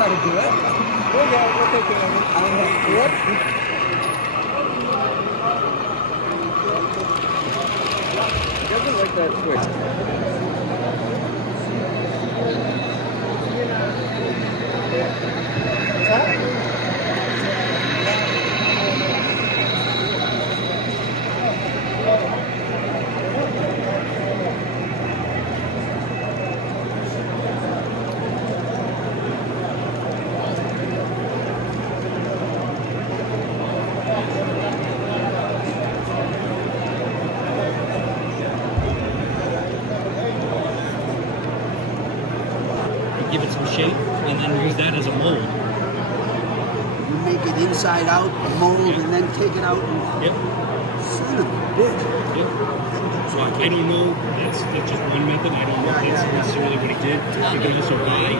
how to do it. Oh yeah, we'll take care of it. I don't know what. He doesn't like that switch. What's that? Give it some shape, and then use that as a mold. You make it inside out, mold, and then take it out. And, Yep. son of a bitch. Yep. So I don't know. That's just one method. I don't know if that's necessarily what he did. You can also buy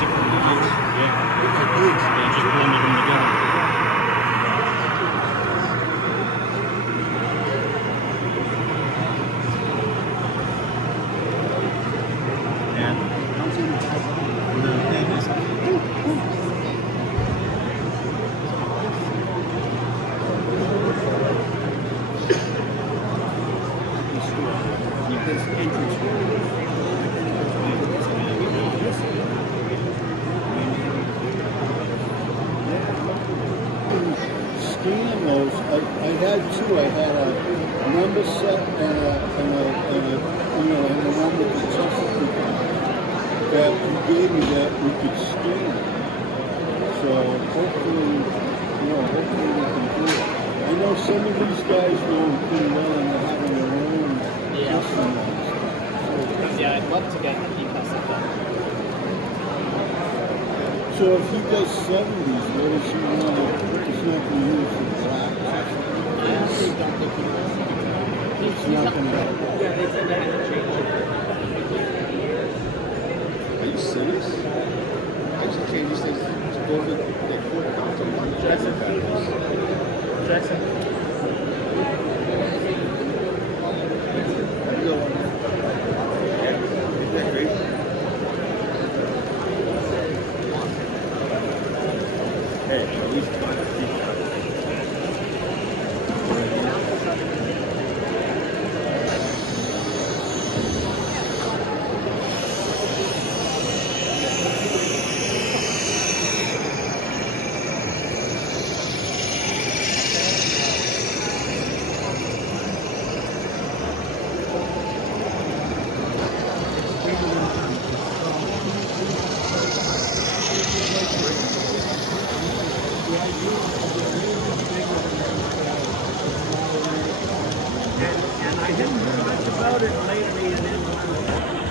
different molds. Yeah. And just blend them together. Scan those. I had two. I had a number set and the one with the Chesapeake that you gave me that we could scan. So hopefully we can do it. I know some of these guys know pretty well and they're having their own custom ones. Yeah, I'd love to get the custom done. So if he does 70s, what does he want to, he's not going to use for black? I honestly don't think he will. It's not going to Yeah, they said they had to change it. Are you serious? I just changed these things to go to the full content on the Jackson batteries. Jackson. Isn't that great? Hey, at least try to keep that. And I didn't know much about it later.